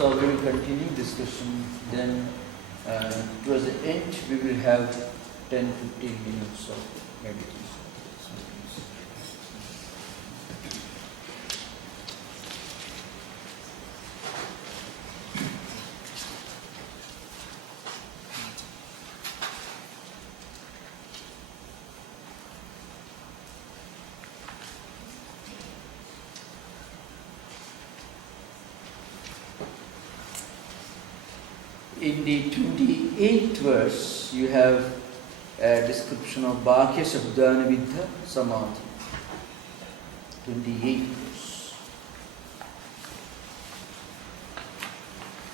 So we will continue discussion. Then towards the end we will have 10-15 minutes of meditation. In the 28th verse, you have a description of Bhakya Śraddhā Vidha Samadhi. 28th verse.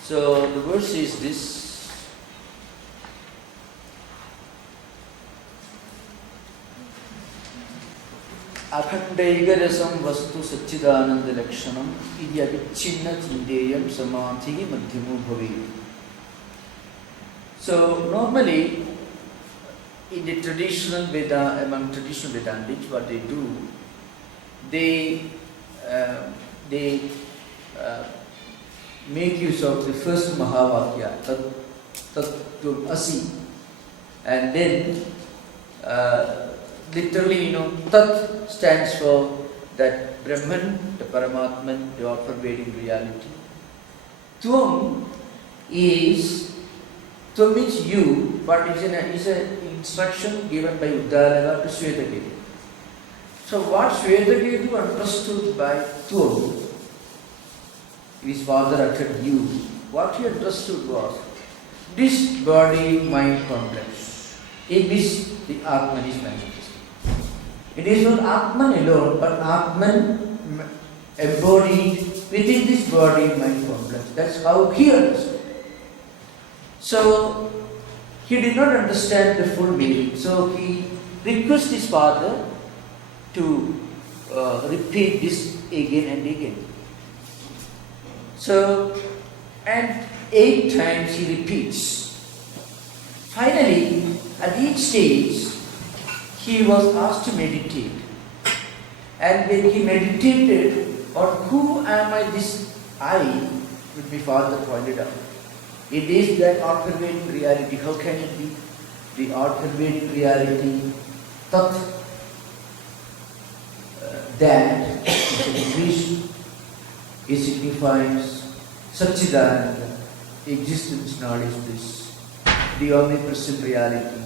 So the verse is this. Akhandaigarasam vastu satchidananda lakshanam idi avichinna chindeyam samadhi madhyamo bhavet. So normally, in the traditional Veda, among traditional Vedantics, what they do, they make use of the first Mahavakya, TATTWVAMASI, and then literally, Tat stands for that Brahman, the Paramatman, the all-pervading reality. Tvam means you, but it's an instruction given by Uddalava to Śraddhā. So what Śraddhā understood by Tvam, his father uttered you. What he understood was this body-mind complex in which the Atman is manifested. It is not Atman alone, but Atman embodied within this body-mind complex. That's how he understood. So he did not understand the full meaning. So he requested his father to repeat this again and again. So, and 8 times he repeats. Finally, at each stage, he was asked to meditate. And when he meditated on who am I, this I, which my father pointed out. It is that all-pervading reality. How can it be? The all-pervading reality, Tat, that, in English, it signifies Satchidananda, existence, knowledge, bliss, the omnipresent reality.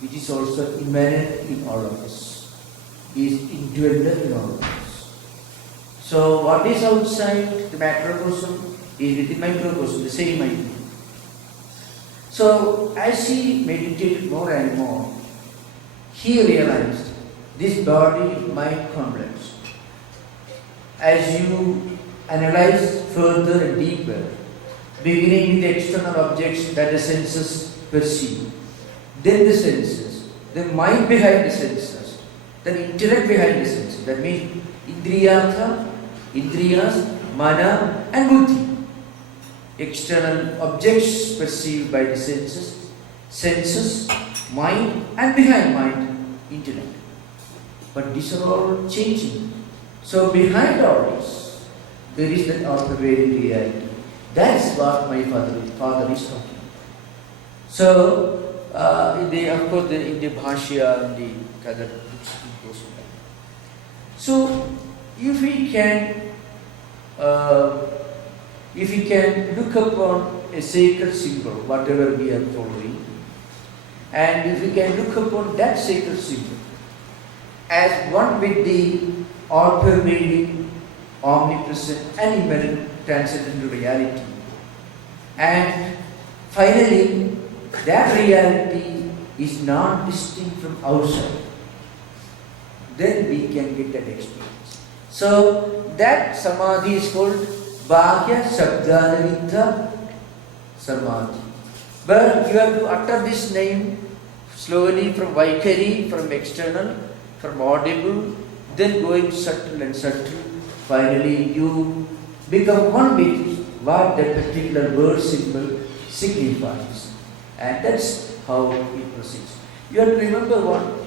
It is also immanent in all of us, is indwelled in all of us. So what is outside the macrocosm is within microcosm, the same idea. So as he meditated more and more, he realized this body-mind complex. As you analyze further and deeper, beginning with the external objects that the senses perceive, then the senses, the mind behind the senses, then intellect behind the senses. That means Indriyartha, Indriyas, Mana and Buddhi. External objects perceived by the senses, mind, and behind mind, intellect. But these are all changing. So behind all this, there is that all-pervading reality. That's what my father is talking about. So, in the Bhashya, in the other books, it goes on. So, if we can look upon a sacred symbol, whatever we are following, and if we can look upon that sacred symbol as one with the all-pervading, omnipresent and immanent transcendental reality, and finally that reality is not distinct from outside, then we can get that experience. So that Samadhi is called Bhakya Śraddhā Vidha Samadhi. But you have to utter this name slowly from Vaikari, from external, from audible, then going subtle and subtle. Finally you become one with what that particular word symbol signifies. And that's how it proceeds. You have to remember one,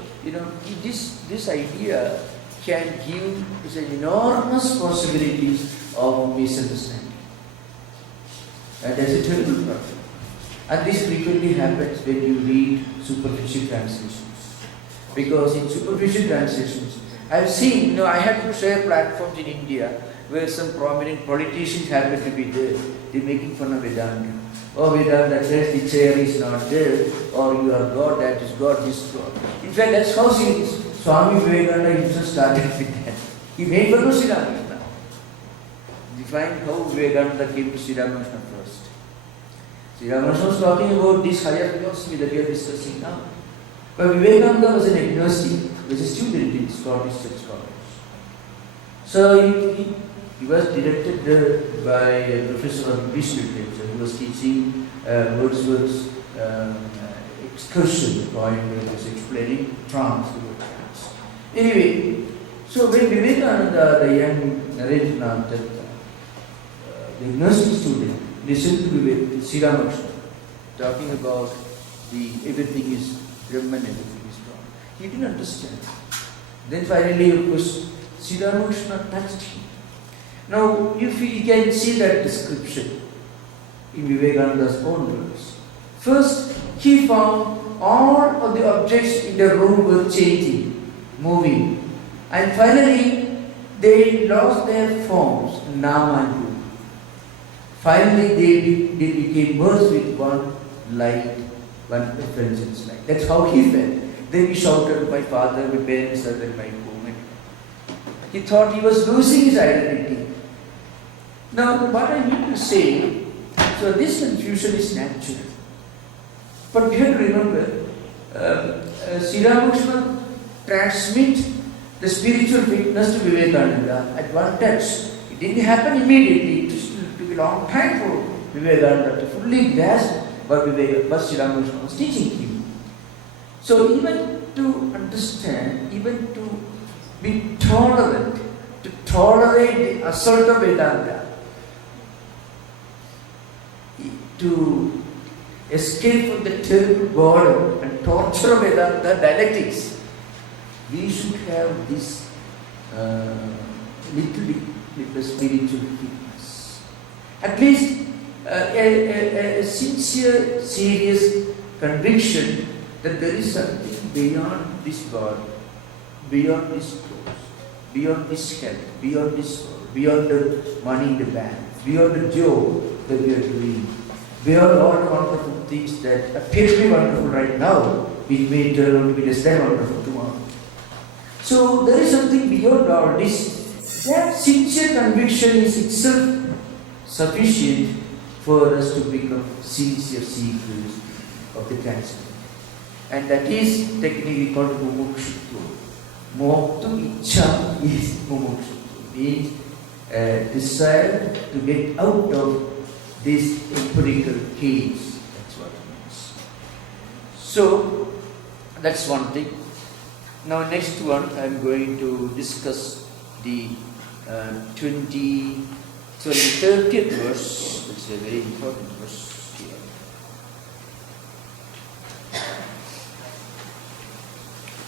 this idea can give enormous possibilities of misunderstanding. And that's a terrible problem. And this frequently happens when you read superficial translations. Because in superficial translations, I've seen, I had to share platforms in India where some prominent politicians happen to be there. They're making fun of Vedanta. Oh, Vedanta says the chair is not there, or you are God, that is God, this God. In fact, that's how Swami Vivekananda himself started with that. He made fun of Sri Ramakrishna. Define how Vivekananda came to Sri Ramakrishna first. Sri Ramakrishna was talking about this higher philosophy that we are discussing now. But Vivekananda was an agnostic, he was a student in Scottish Church College. So he was directed by a professor of English literature who was teaching Wordsworth's excursion poem where he was explaining trance to the trance. Anyway, so when Vivekananda, the young Narendra, the agnostic student, listened to Sri Ramakrishna talking about everything is Brahman, everything is God, he didn't understand. Then finally, of course, Sri Ramakrishna touched him. Now, if you can see that description in Vivekananda's own words. First, he found all of the objects in the room were changing, moving. And finally, they lost their forms, nama and rupa. Finally, they became merged with one light, one effulgence light. That's how he felt. Then he shouted, my father, my parents are in my home. He thought he was losing his identity. Now, what I mean to say, so this confusion is natural. But we have to remember, Sri Ramakrishna transmit the spiritual witness to Vivekananda at one touch. It didn't happen immediately. It took a long time for Vivekananda to fully grasp what Sri Ramakrishna was teaching him. So even to understand, even to be tolerant, to tolerate the assault of Vedanta, to escape from the terrible boredom and torture of Vedanta dialectics, we should have this little bit of spiritual fitness. At least a sincere, serious conviction that there is something beyond this body, beyond this clothes, beyond this health, beyond this world, beyond the money in the bank, beyond the job that we are doing, beyond all the wonderful things that appear to be wonderful right now, which may turn out to be less than wonderful tomorrow. So there is something beyond all this. That sincere conviction is itself sufficient for us to become sincere seekers of the transcendental. And that is technically called mumukshutva. Moktu ichha is mumukshutva. Means desire to get out of this empirical case. That's what it means. So, that's one thing. Now, next one, I am going to discuss the 30th verse. It's a very important verse here.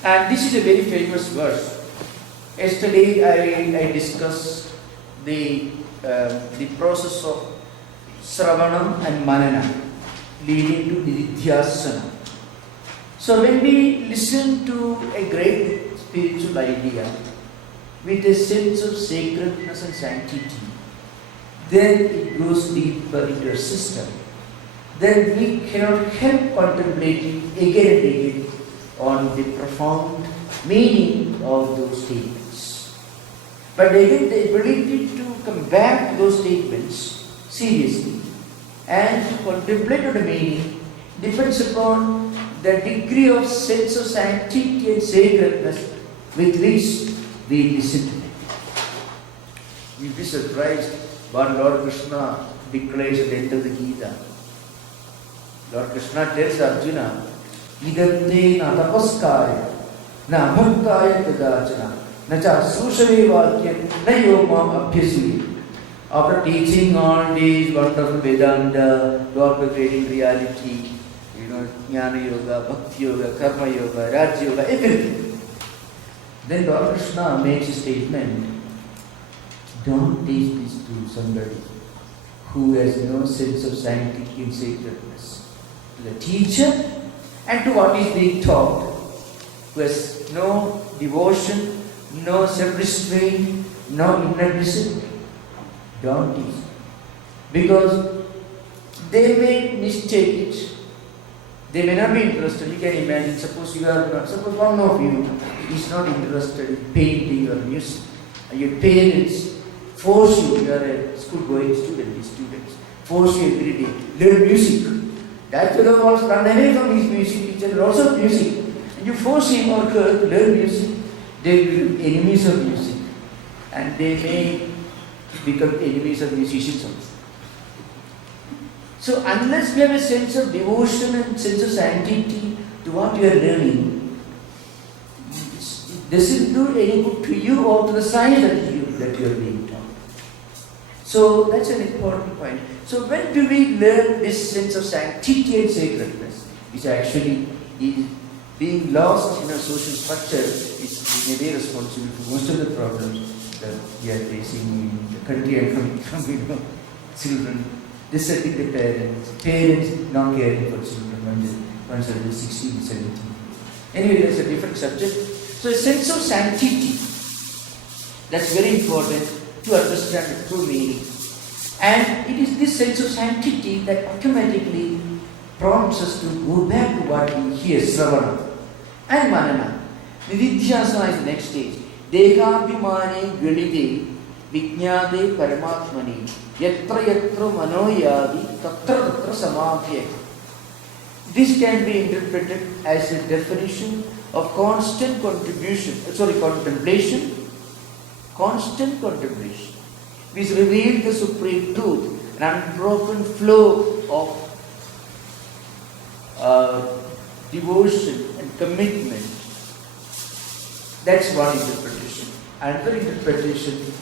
And this is a very famous verse. Yesterday, I discussed the process of Sravanam and Manana leading to Nididhyasana. So when we listen to a great spiritual idea with a sense of sacredness and sanctity, then it goes deeper into our system. Then we cannot help contemplating again and again on the profound meaning of those statements. But again, the ability to come back to those statements seriously and to contemplate on the meaning depends upon the degree of sense of sanctity and sacredness with which we listen to them. You'll be surprised what Lord Krishna declares at the end of the Gita. Lord Krishna tells Arjuna, Idante na tapaskaya, na bhaktaya tadachana, na cha sushave vakyam, na yomam abhyasuri. After teaching all these wonderful Vedanta, God creating reality, Jnana Yoga, Bhakti Yoga, Karma Yoga, Raj Yoga, everything. Then Lord Krishna makes a statement, don't teach this to somebody who has no sense of sanctity and sacredness. To the teacher and to what is being taught, who has no devotion, no self-restraint, no inner discipline. Don't teach. Because they may mistake it. They may not be interested. You can imagine, suppose one of you is not interested in painting or music, and your parents force you are a school-going students, force you every day, learn music. That fellow wants to run away from his music teacher and also music. And you force him or her to learn music, they will be enemies of music. And they may become enemies of musicians also. So unless we have a sense of devotion and sense of sanctity to what we are learning, it doesn't do any good to you or to the science that you are being taught. So that's an important point. So when do we learn this sense of sanctity and sacredness, which actually is being lost in our social structure, is in a way responsible for most of the problems that we are facing in the country and coming from children deserting the parents not caring for children once they're 16, 17. Anyway, that's a different subject. So a sense of sanctity, that's very important to understand the true meaning. And it is this sense of sanctity that automatically prompts us to go back to what we hear, Sravana and Manana. Nididhyasana is the next stage. Dekabhimani Galide Vijnade Paramatmani Yatra Yatra Manoyadi Tatra Tatra Samadhi. This can be interpreted as a definition of constant contemplation. Constant contemplation, which reveals the supreme truth, an unbroken flow of devotion and commitment. That's one interpretation. Another interpretation,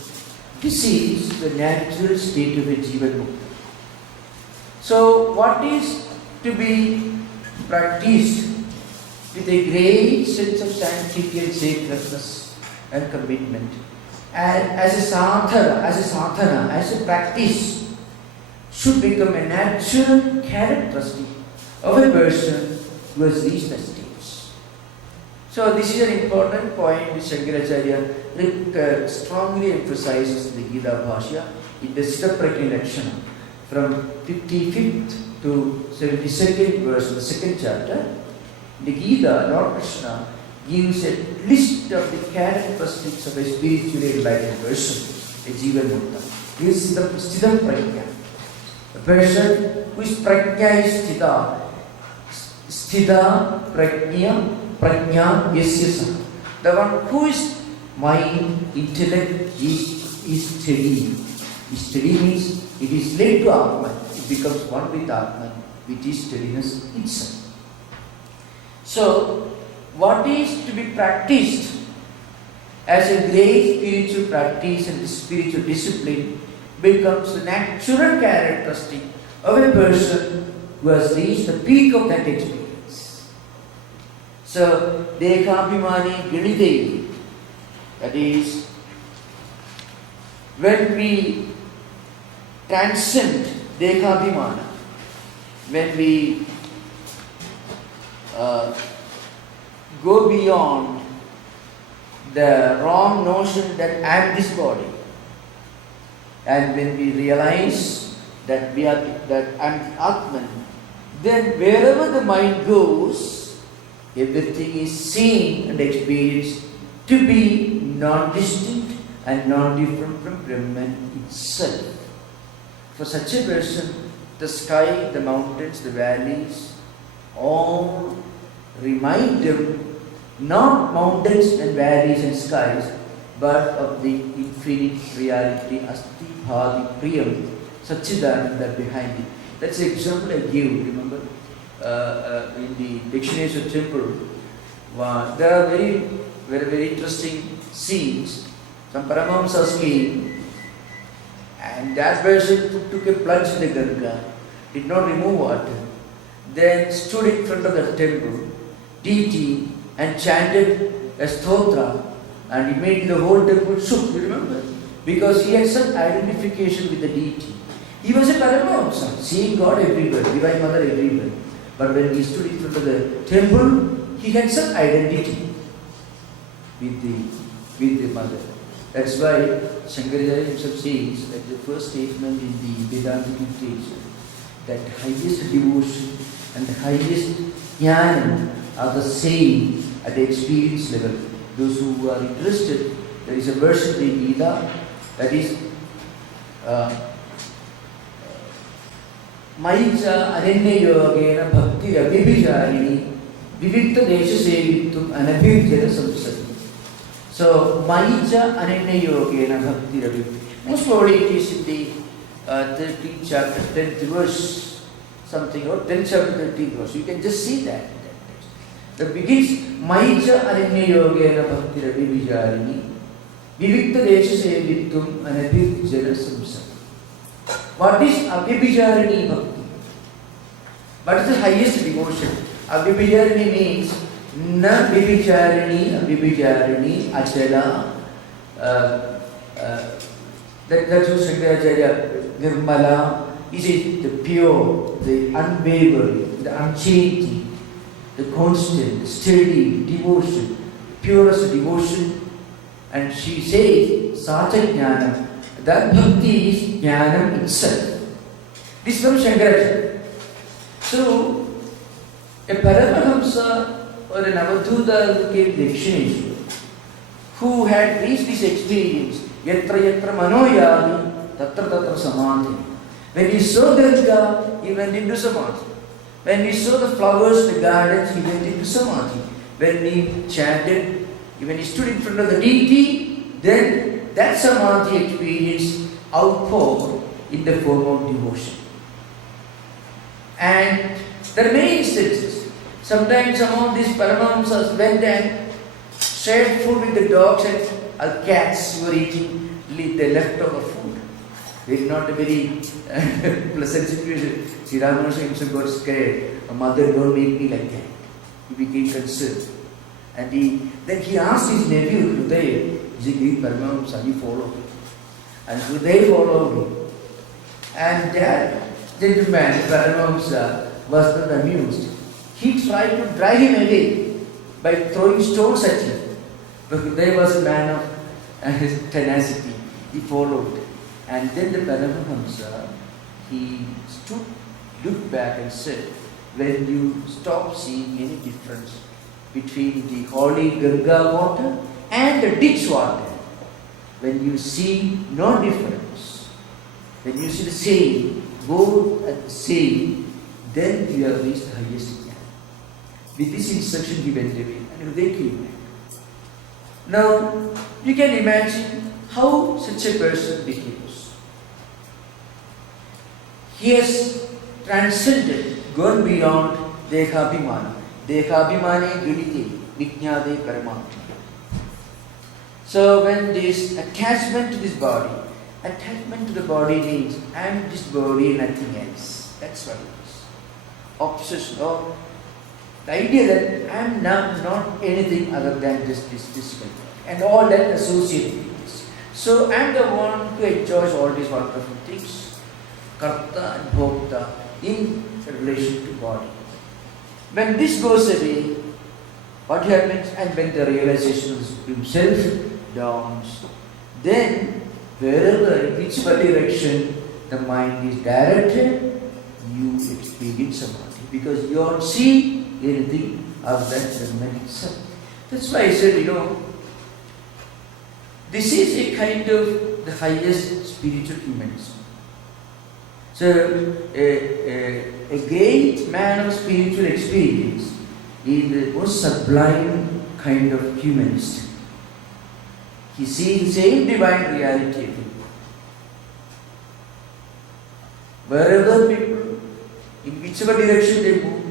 this is the natural state of a Jivanmukta. So what is to be practiced with a great sense of sanctity and sacredness and commitment, and as a sadhana, as a practice, should become a natural characteristic of a person who has reached that stage. So this is an important point which Shankaracharya strongly emphasizes in the Gita Bhashya in the Siddha Lakshana from 55th to 72nd verse of the second chapter. The Gita, Lord Krishna, gives a list of the characteristics of a spiritually enlightened person, a Jivanmukta. This is the Siddha Prajna. The person whose Prajna is Sthita Prajna Yasyasa. The one whose mind, intellect is steady. Steady means it is led to Atman. It becomes one with Atman, which is steadiness itself. So, what is to be practiced as a great spiritual practice and spiritual discipline becomes the natural characteristic of a person who has reached the peak of that experience. So, Dekabhimani Gilidevi, that is, when we transcend Dekabhimana, when we go beyond the wrong notion that I am this body, and when we realize that I am Atman, then wherever the mind goes, everything is seen and experienced to be non-distinct and non-different from Brahman itself. For such a person, the sky, the mountains, the valleys, all remind them not mountains and valleys and skies, but of the infinite reality, Asti Bhadi Priyam, Satchidananda behind it. That's the example I gave, remember, in the Dakshineshwar temple. There are very interesting scenes. Some Paramahamsas came, and that person took a plunge in the Ganga, did not remove water, then stood in front of the temple, deity, and chanted a stotra, and he made the whole temple shook, you remember? Because he had such identification with the deity. He was a Paramahamsa, seeing God everywhere, Divine Mother everywhere. But when he stood in front of the temple, he had some identity with the Mother. That's why Shankaracharya himself says that the first statement in the Vedantic literature, that highest devotion and the highest jnana are the same at the experience level. Those who are interested, there is a verse in the Gita that is Maicha Ananya Yogena Bhakti Abhibhijarini Vivikta Desha Sevittum Anabhijana Samsati. So, Maicha Ananya Yogena Bhakti Abhibhijarini. Most probably it is in the 13th chapter, 10th verse, something, or 10th chapter, 13th verse. You can just see that. That begins Maicha Ananya Yogena Bhakti Abhibhijarini Vivikta Desha Sevittum Anabhijana Samsati. What is Abhibhijarani Bhakti? What is the highest devotion? Abhibhijarani means Na Bhibhijarani, Abhibhijarani, Achala. That's what Shankaracharya, Nirmala. Is it the pure, the unwavering, the unchanging, the constant, the steady devotion, purest devotion? And she says, Sacha Jnana. That bhakti is jnanam itself. This is from Shankaracharya. So, a Paramahamsa or an Avadhuta who came Dakshineshwar, who had reached this experience, yatra yatra manoyami, tatra tatra samadhi. When he saw Durga, he went into samadhi. When he saw the flowers, the gardens, he went into samadhi. When he chanted, when he stood in front of the deity, then that samadhi experience outpoured in the form of devotion. And there are many instances. Sometimes some of these Paramahamsas went and shared food with the dogs and cats who were eating the leftover food. It is not a very pleasant situation. Sri Ramanuja himself got scared. A mother, don't make me like that. He became concerned. And then he asked his nephew, Hridaya, he's a great Paramahamsa, he followed him. And Hridaya followed him. And that gentleman, Paramahamsa, was not amused. He tried to drive him away by throwing stones at him. But Hridaya was a man of his tenacity. He followed. And then the Paramahamsa, he stood, looked back and said, when you stop seeing any difference between the holy Ganga water and the ditch water, when you see no difference, when you see the same, both at the same, then you have reached the highest jnana. With this instruction he went away and they came back. Now, you can imagine how such a person behaves. He has transcended, gone beyond Dekhabhimana. Dekhabhimane Dunite, Vijnade Paramatma. So when this attachment to this body, attachment to the body means I am this body and nothing else. That's what it is. Obsession or the idea that I am not anything other than just this physical body and all that associated with this. So I am the one who enjoys all these wonderful things, karta and bhokta, in relation to body. When this goes away, what happens? And when the realization of himself dawns, then wherever, in whichever direction the mind is directed, you experience samadhi. Because you don't see anything other than Brahman itself. That's why I said, this is a kind of the highest spiritual humanism. So, a great man of spiritual experience is the most sublime kind of humanist. He sees the same divine reality everywhere. Wherever people, in whichever direction they move,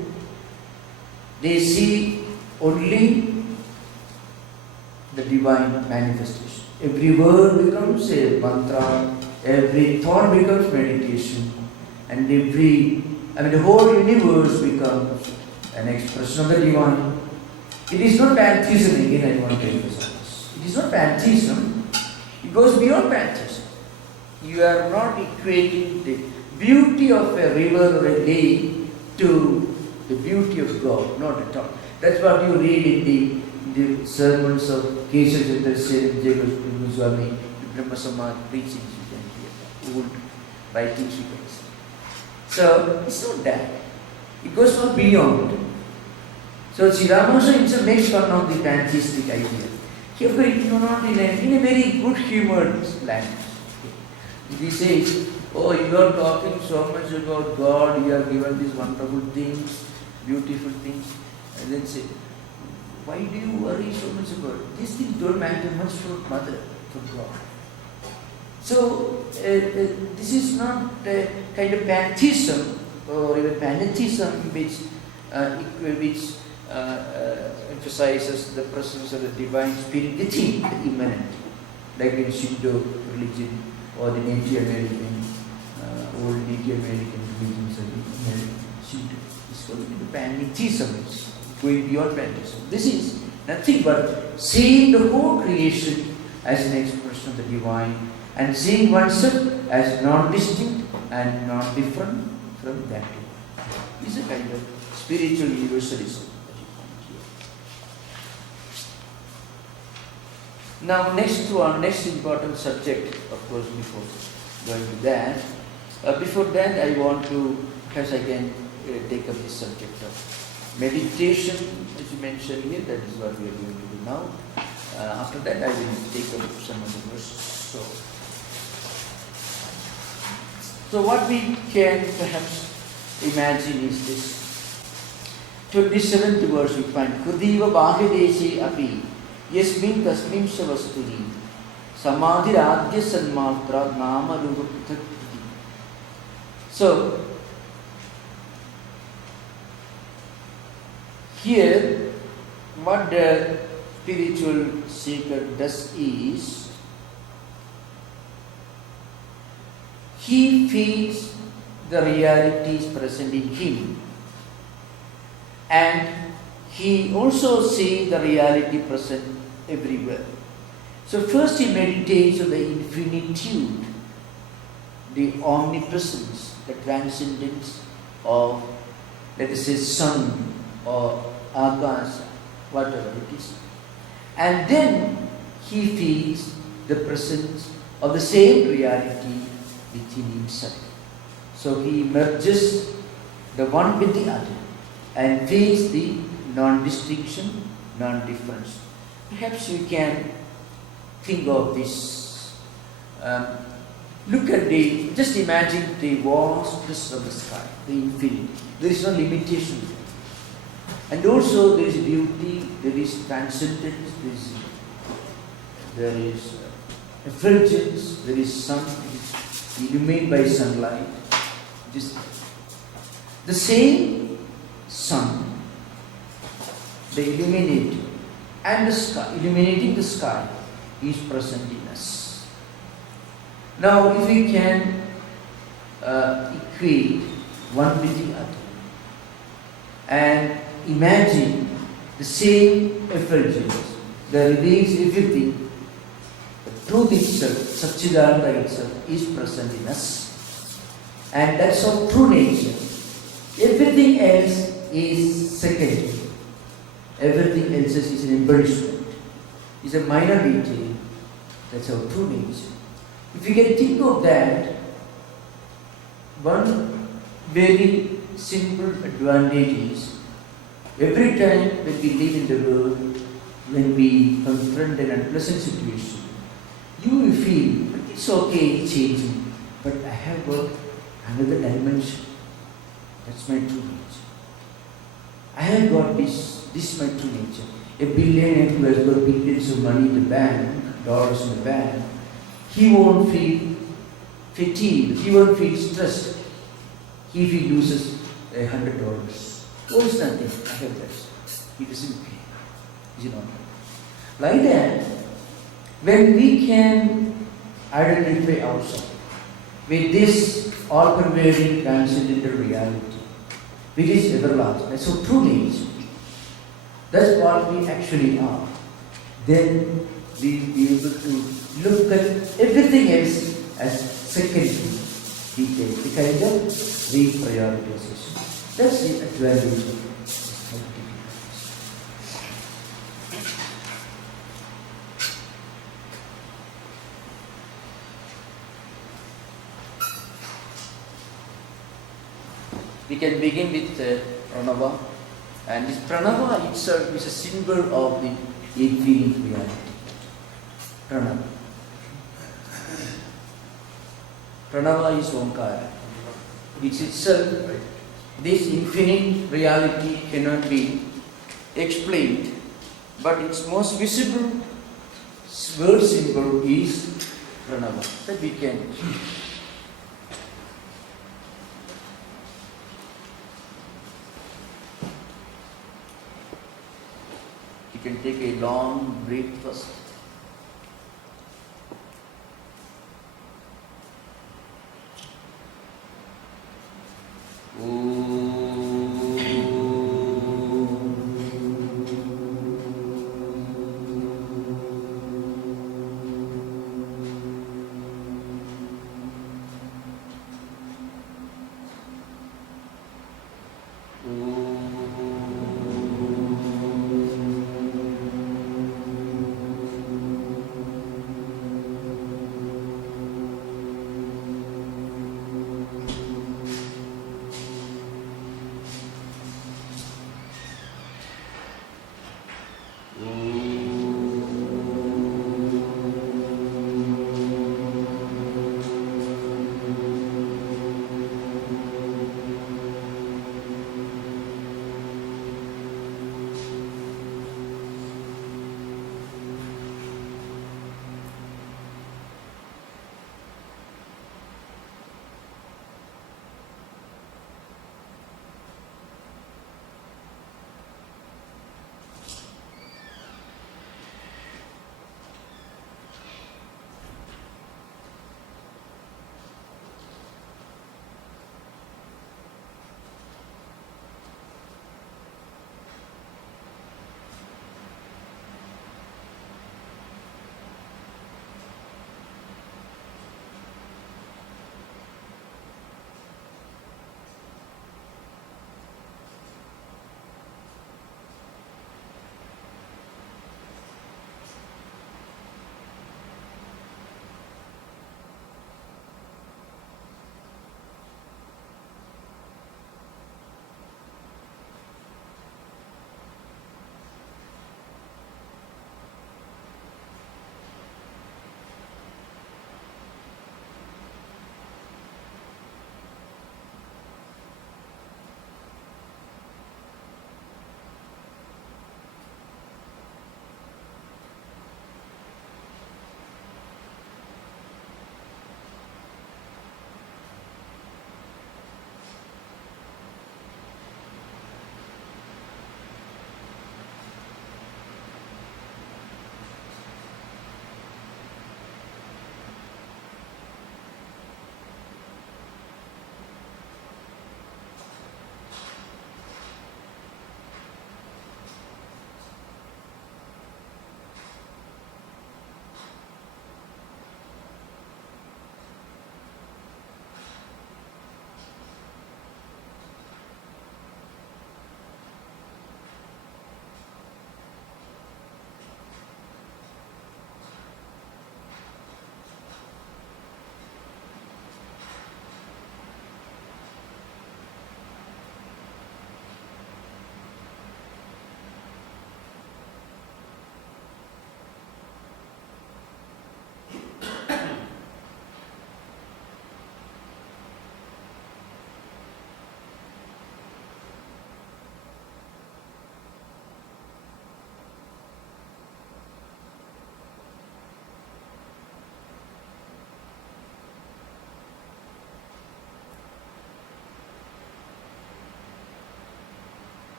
they see only the divine manifestation. Every word becomes a mantra, every thought becomes meditation, and the whole universe becomes an expression of the divine. It is not pantheism, again I want to emphasize. It is not pantheism, it goes beyond pantheism. You are not equating beauty of a river or a lake to the beauty of God, not at all. That's what you read in the sermons of Drg Drsya Viveka, Brahma Samadhi preachings, you can hear old writings, you can see. So it's not that. It goes far beyond. So Sri Ramanuja himself makes fun of the pantheistic idea. He of course not in a very good humoured language. He says, oh, you are talking so much about God, you have given these wonderful things, beautiful things, and then say, why do you worry so much about it? These things don't matter much for Mother, for God. So, this is not a kind of pantheism or even pantheism which emphasizes the presence of the divine spirit within the immanent, like in Shinto religion or the Native American, old Native American religions of the Shinto. It's called the pantheism, it's going beyond pantheism. This is nothing but seeing the whole creation as an expression of the divine and seeing oneself as non-distinct and non-different from that. This is a kind of spiritual universalism that you find here. Now, next important subject, of course, before going to that. Before that, I want to, perhaps I can take up this subject of meditation, as you mentioned here. That is what we are going to do now. After that, I will take up some of the verses. So what we can perhaps imagine is this. 27th verse we find, Kudiva Bhagyadeshi api yasmin tasmin savastuni Samadhi radhya sanmatra nama rupa pithak. So, here what the spiritual seeker does is, he feels the realities present in him, and he also sees the reality present everywhere. So first he meditates on the infinitude, the omnipresence, the transcendence of, let us say, sun or akasa, whatever it is. And then he feels the presence of the same reality within himself. So he merges the one with the other and feels the non-distinction, non-difference. Perhaps we can think of this. Look at just imagine the vastness of the sky, the infinity. There is no limitation. And also there is beauty, there is transcendence, there is effulgence, there is sun, it is illuminated by sunlight. The same sun, the illuminating and the sky, illuminating the sky, is present in us. Now, if we can equate one with the other and imagine the same effulgence that reveals everything, the truth itself, Satchidananda itself, is present in us. And that's our true nature. Everything else is secondary. Everything else is an embellishment. It's a minor detail. That's our true nature. If you can think of that, one very simple advantage is, every time when we live in the world, when we confront an unpleasant situation, you will feel, it's okay, it's changing, but I have got another dimension. That's my true nature. I have got this is my true nature. A billionaire who has got billions of money in the bank, dollars in the bank, he won't feel fatigued, he won't feel stressed if he loses $100. Oh, it's nothing, I have that. He doesn't pay. Is it not? Like that, when we can identify ourselves with this all-pervading transcendental reality, which is everlasting, that's our true nature, that's what we actually are, then we will be able to look at everything else as secondary. detail, the kind of reprioritization. That's the advantage of it. We can begin with pranava, and this pranava itself is a symbol of the infinite reality. Pranava. Pranava is Omkara. It's itself, this infinite reality cannot be explained, but its most visible word symbol is pranava. That we can. You can take a long breath first.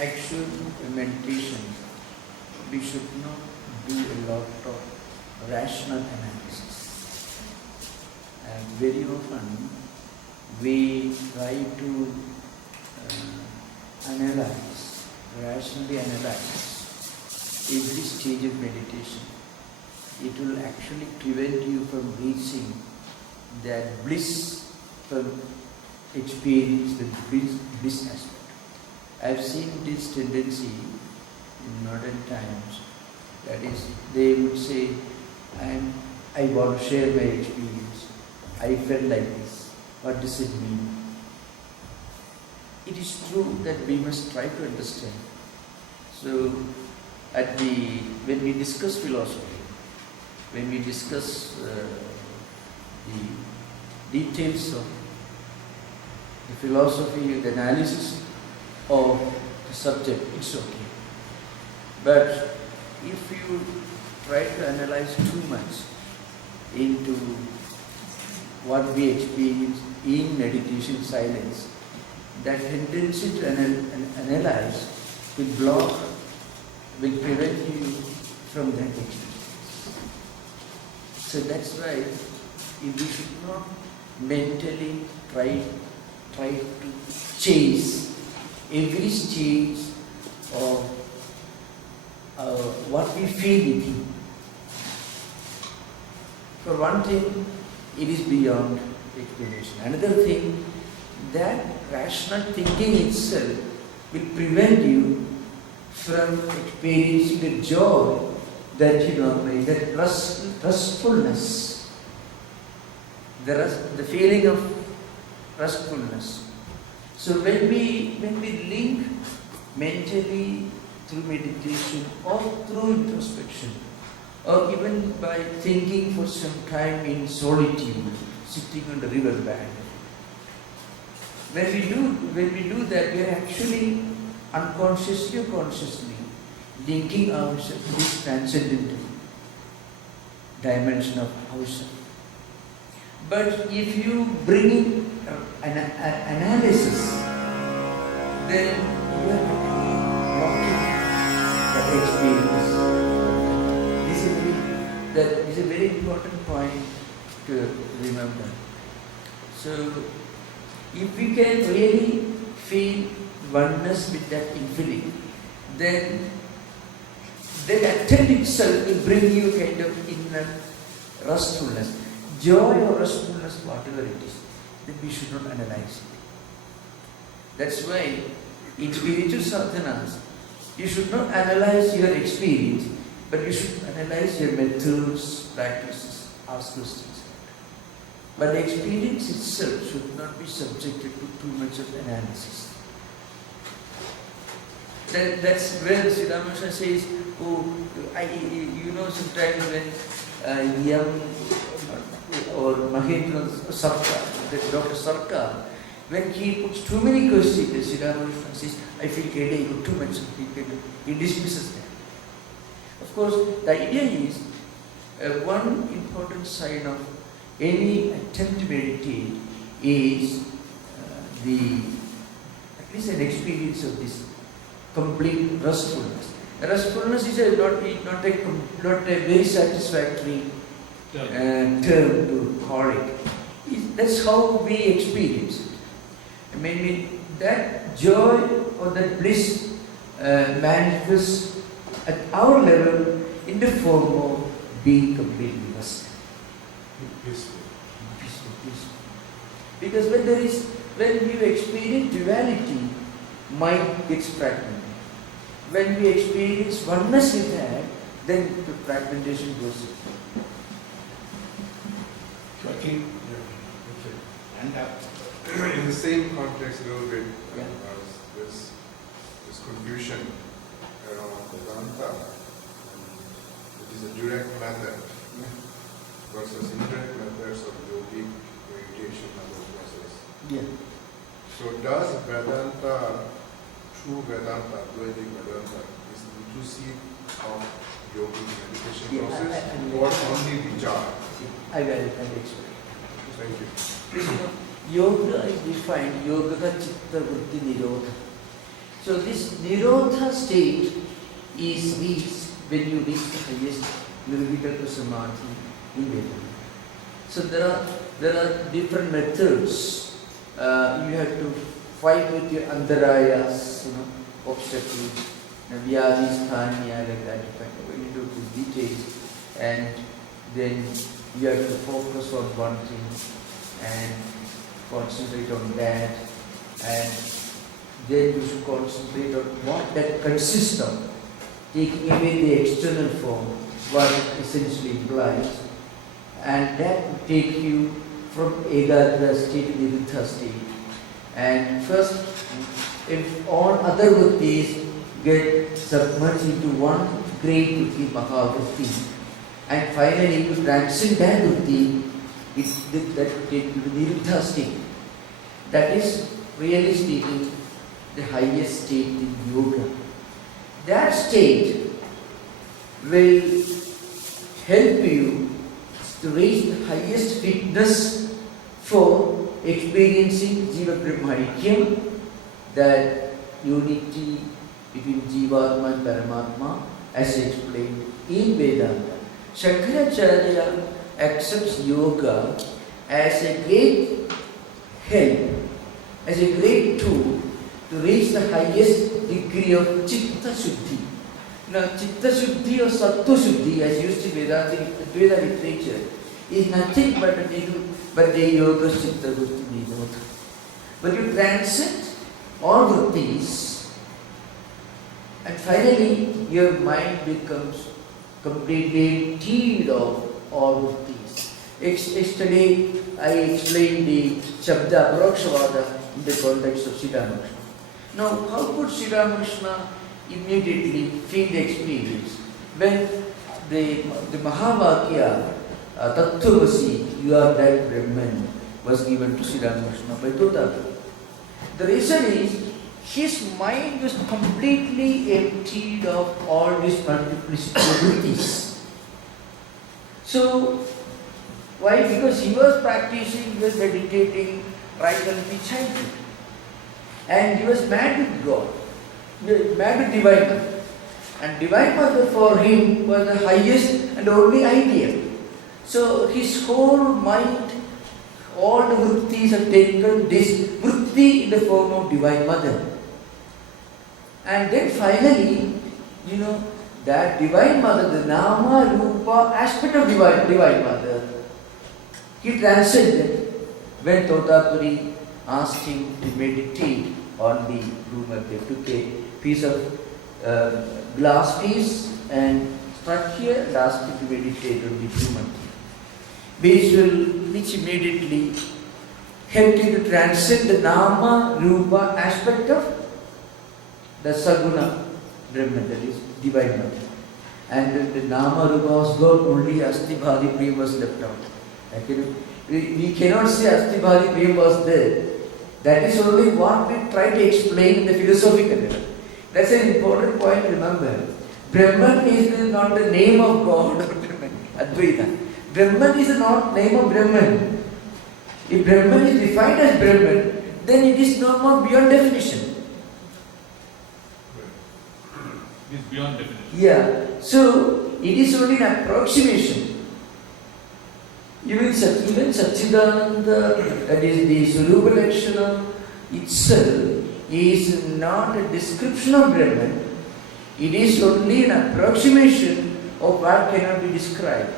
actual meditation, we should not do a lot of rational analysis. And very often we try to rationally analyze every stage of meditation. It will actually prevent you from reaching that bliss from experience, the bliss aspect. I've seen this tendency in modern times, that is, they would say, I want to share my experience. I felt like this. What does it mean? It is true that we must try to understand. So, when we discuss philosophy, when we discuss the details of the philosophy, the analysis of the subject, it's okay. But if you try to analyze too much into what we experience in meditation silence, that tendency to analyze will block, will prevent you from that experience. So that's why we should not mentally try to chase every stage of what we feel within. For one thing, it is beyond explanation. Another thing, that rational thinking itself will prevent you from experiencing the joy that you normally, that restfulness, the feeling of restfulness. So when we link mentally through meditation or through introspection, or even by thinking for some time in solitude, sitting on the river bank, when we do that, we are actually unconsciously or consciously linking ourselves to this transcendental dimension of ourselves. But if you bring in an analysis, then you are blocking that experience. That is a very important point to remember. So, if we can really feel oneness with that infinite, then that attempt itself will bring you kind of inner restfulness. Joy or restfulness, whatever it is, then we should not analyze it. That's why in spiritual sadhanas, you should not analyze your experience, but you should analyze your methods, practices, ask questions. But the experience itself should not be subjected to too much of analysis. That's where Śraddhā says, sometimes when young or Mahendra Sarkar, Dr. Sarkar, when he puts too many questions, Śraddhā says, I feel headache, too much. He dismisses that. Of course, the idea is one important sign of any attempt to meditate is at least an experience of this complete restfulness. Restfulness is not a very satisfactory term to call it. That's how we experience it. I mean, that joy or that bliss manifests at our level in the form of being completely rested. Peaceful. Because when you experience duality, mind gets fragmented. When we experience oneness in that, then the fragmentation goes in. So I think, and in the same context, a little bit, this confusion around Vedanta, it is a direct method versus indirect methods of yogic meditation and the process. Yeah. So does Vedanta, true Vedanta, Advaitic Vedanta, is the inclusive of yogic meditation process or only vichara? I will explain. Thank you. Yoga is defined, yoga chitta vritti nirodha. So this nirodha state is reached when you reach the highest liberated samadhi in Vedanta. So there are different methods. You have to fight with your antarayas, obstacles, vyadis, thanya, like that. When you do the details, and then you have to focus on one thing and concentrate on that, and then you should concentrate on what that consists of, taking away the external form, what it essentially implies, and that will take you from Ekadra state to Niruddha state. And first, if all other vrittis get submerged into one great vritti, Mahavakya, and finally you transcend that vritti, that will take you to Niruddha state. That is, really speaking, the highest state in yoga. That state will help you to reach the highest fitness for experiencing Jiva Brahma Aikyam that unity between Jivatma and Paramatma as explained in Vedanta. Shankaracharya accepts yoga as a great help, as a great tool to reach the highest degree of Chitta Shuddhi. Now, Chitta Shuddhi or Sattva Shuddhi, as used in Vedantic literature, is nothing but the yoga Chitta Shuddhi. But you transcend all vrittis, and finally your mind becomes completely emptied of all vrittis. Yesterday I explained the Śraddhā Aparokṣavāda in the context of Śraddhā. Now, how could Śraddhā immediately feel the experience when the Mahavakya, TATTWVAMASI, you are that Brahman, was given to Śraddhā by Totapuri? The reason is his mind was completely emptied of all these multiplicities. So, why? Because he was practicing, he was meditating right from the childhood. And he was mad with God, mad with Divine Mother. And Divine Mother for him was the highest and only ideal. So his whole mind, all the vrittis have taken this vritti in the form of Divine Mother. And then finally, that Divine Mother, the Nama, Rupa aspect of Divine Mother, he transcended when Totapuri asked him to meditate on the rumor. They took a piece of glass piece and struck here and asked him to meditate on the rumor, which immediately helped him to transcend the Nama, Rupa aspect of the Saguna Brahman, that is Divine Mother. And when the Nama, Rupa was gone, only Asti Bhadi Priyam was left out. We cannot say Asti Bhadi Priyam was there. That is only what we try to explain in the philosophical level. That's an important point to remember. Brahman is not the name of God or Brahman, Advaita. Brahman is not name of Brahman. If Brahman is defined as Brahman, then it is no more beyond definition. It is beyond definition. Yeah. So it is only an approximation. Even Satchidananda, that is the Swarupa Lakshana itself, is not a description of Brahman. It is only an approximation of what cannot be described.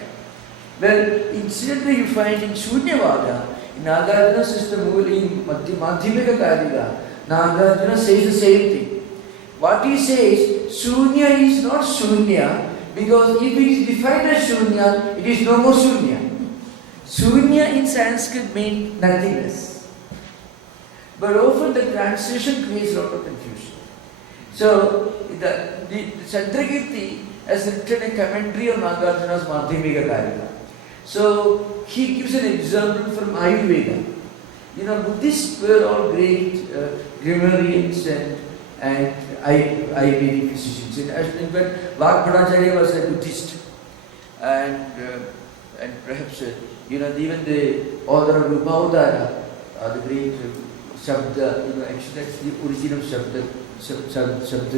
Well, incidentally you find in Shunyavada, in Nagarjuna system, in Madhyamika, Nagarjuna says the same thing. What he says, Shunya is not Shunya, because if it is defined as Shunya, it is no more Shunya. Shunya in Sanskrit means nothingness. But often the translation creates a lot of confusion. So, the Chandrakirti has written a commentary on Nagarjuna's Madhyamika Karika. So, he gives an example from Ayurveda. Buddhists were all great grammarians and Ayurvedic physicians. In fact, Vagbhadacharya was a Buddhist. And perhaps, even the author of Rupaudara, the great Śraddhā, actually that's the origin of Śraddhā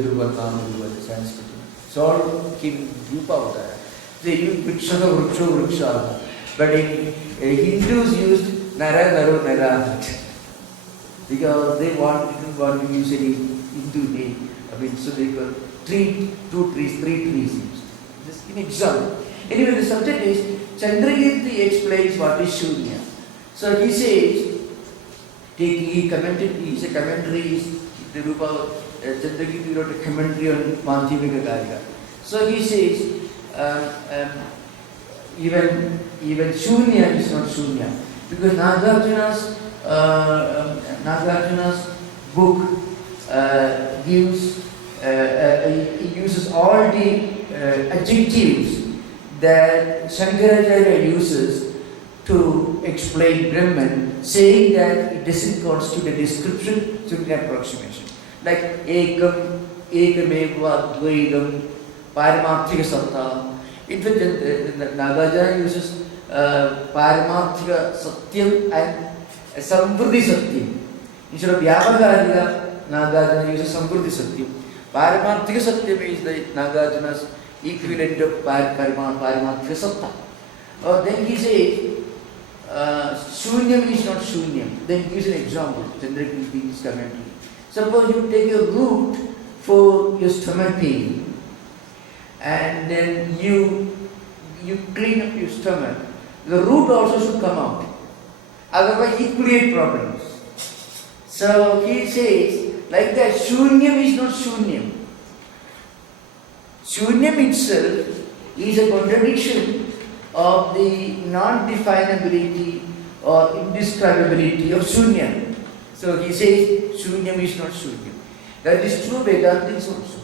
Rupa, Kama Rupa, the Sanskrit. It's all came in Rupaudara. They used Vrikshaka, Vriksho, Vriksha. But Hindus used Nara, Naro, Nara. Because they didn't want to use any Hindu name. So they could treat 2 trees, 3 trees used. Just an example. Anyway, the subject is, Chandrakirti explains what is Shunya. So he says, he is a commentary, the Rupa, Chandrakirti wrote a commentary on Madhyamika Karika. So he says, even Shunya is not Shunya. Because Nagarjuna's book he uses all the adjectives that Shankaracharya uses to explain Brahman, saying that it doesn't constitute a description, it's only an approximation. Like Ekam, Ekameva, Advaitam, Paramarthika Sattha. In fact, Nagarjuna uses Paramarthika Satyam and Samvriddhi Satyam. Instead of Vyavaharika, Nagarjuna uses Samvrti Satyam. Paramarthika Satyam is the Nagarjuna's equivalent of Paramarthika Satta. Then he says, Shunyam is not Shunyam. Then he gives an example, Chandrakirti in his commentary. Suppose you take a root for your stomach pain and then you clean up your stomach. The root also should come out. Otherwise it creates problems. So he says, like that, Shunyam is not Shunyam. Shunyam itself is a contradiction of the non-definability or indescribability of Shunyam. So he says, Shunyam is not Shunyam. That is true Vedantics also.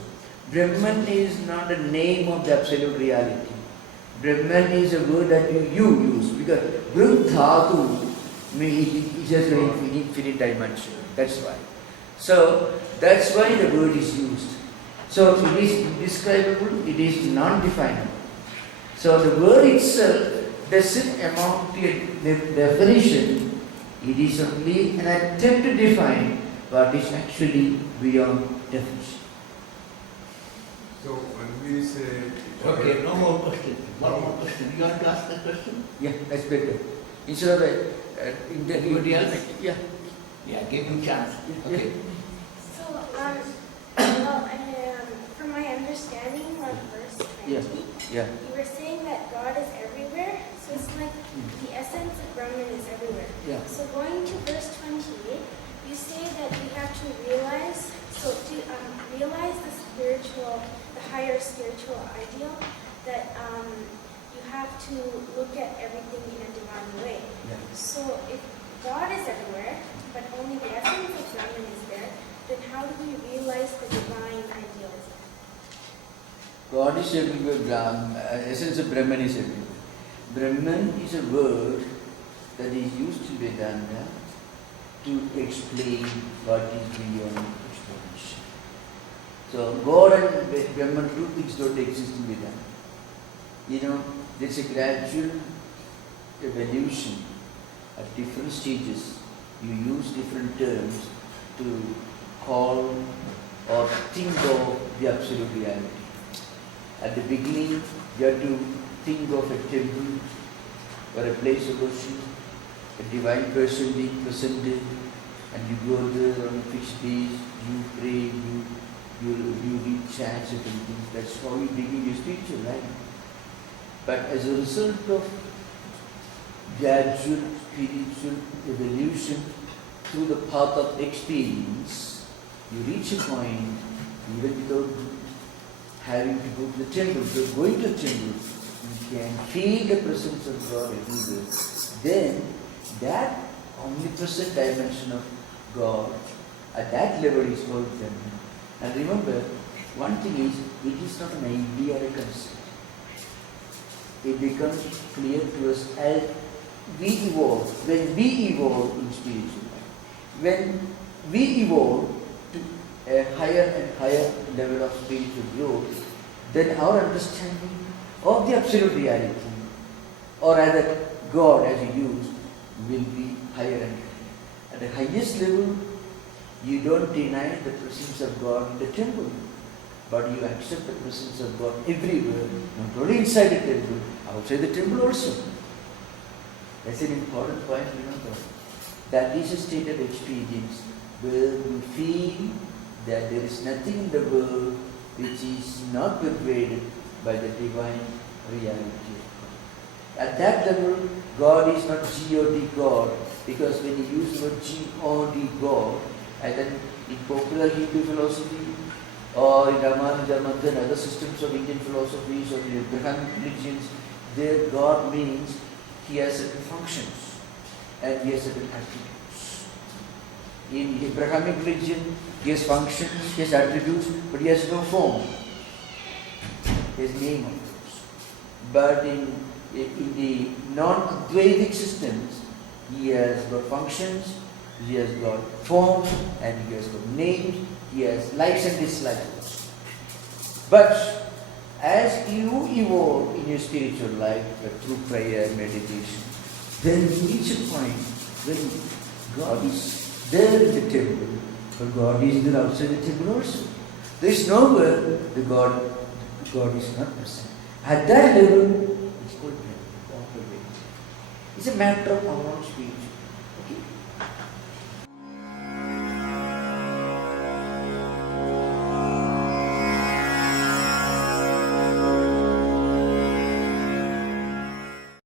Brahman is not a name of the absolute reality. Brahman is a word that you use because Brahm Dhatu is just an infinite dimension. That's why. So that's why the word is used. So it is indescribable, it is non-definable. So the word itself doesn't amount to a definition. It is only an attempt to define what is actually beyond definition. So when we say... Okay, no more question. One more question. You want to ask that question? Yeah, that's better. Instead of Anybody else? Yeah. Yeah, give him chance. Okay. So, from my understanding of verse 20, Yeah. you were saying that God is everywhere, so it's like the essence of Brahman is everywhere. Yeah. So going to verse 28, you say that we have to realize, realize the higher spiritual ideal, that you have to look at everything in a divine way. Yeah. So if God is everywhere, but only the essence of Brahman is there, then how do we realize the divine idealism? God is everywhere, essence of Brahman is everywhere. Brahman is a word that is used in Vedanta to explain what is beyond explanation. So God and Brahman, two things don't exist in Vedanta. You know, there's a gradual evolution at different stages. You use different terms to call or think of the absolute reality. At the beginning, you have to think of a temple or a place of worship, a divine person being presented, and you go there on fixed days, you pray, you read chants and things. That's how you begin your spiritual life. But as a result of gradual spiritual evolution through the path of experience, you reach a point, even without having to go to the temple, so going to the temple, you can feel the presence of God everywhere. Then that omnipresent dimension of God, at that level is called Brahman. And remember, one thing is, it is not an idea or a concept. It becomes clear to us as we evolve, when we evolve in spiritual life. When we evolve to a higher and higher level of spiritual growth, then our understanding of the absolute reality, or rather God as you used, will be higher and higher. At the highest level, you don't deny the presence of God in the temple, but you accept the presence of God everywhere, not only inside the temple, outside the temple also. That's an important point, remember. That is a state of experience where you feel that there is nothing in the world which is not pervaded by the divine reality of God. At that level, God is not G-O-D God, because when you use the word G-O-D God, and then in popular Hindu philosophy, or in Ramanuja Mantra and other systems of Indian philosophies or in Abrahamic religions, there God means He has certain functions and He has certain attributes. In Abrahamic religion, He has functions, He has attributes, but He has no form. He has name of course. But in the non-Advaitic systems, He has got functions, He has got forms, and He has got names, He has likes and dislikes. But as you evolve in your spiritual life through prayer and meditation, then you reach a point when God is there in the temple, For God is there outside the temple also. There is nowhere the God is not present. At that level, it's called Brahman. It's a matter of our own speech.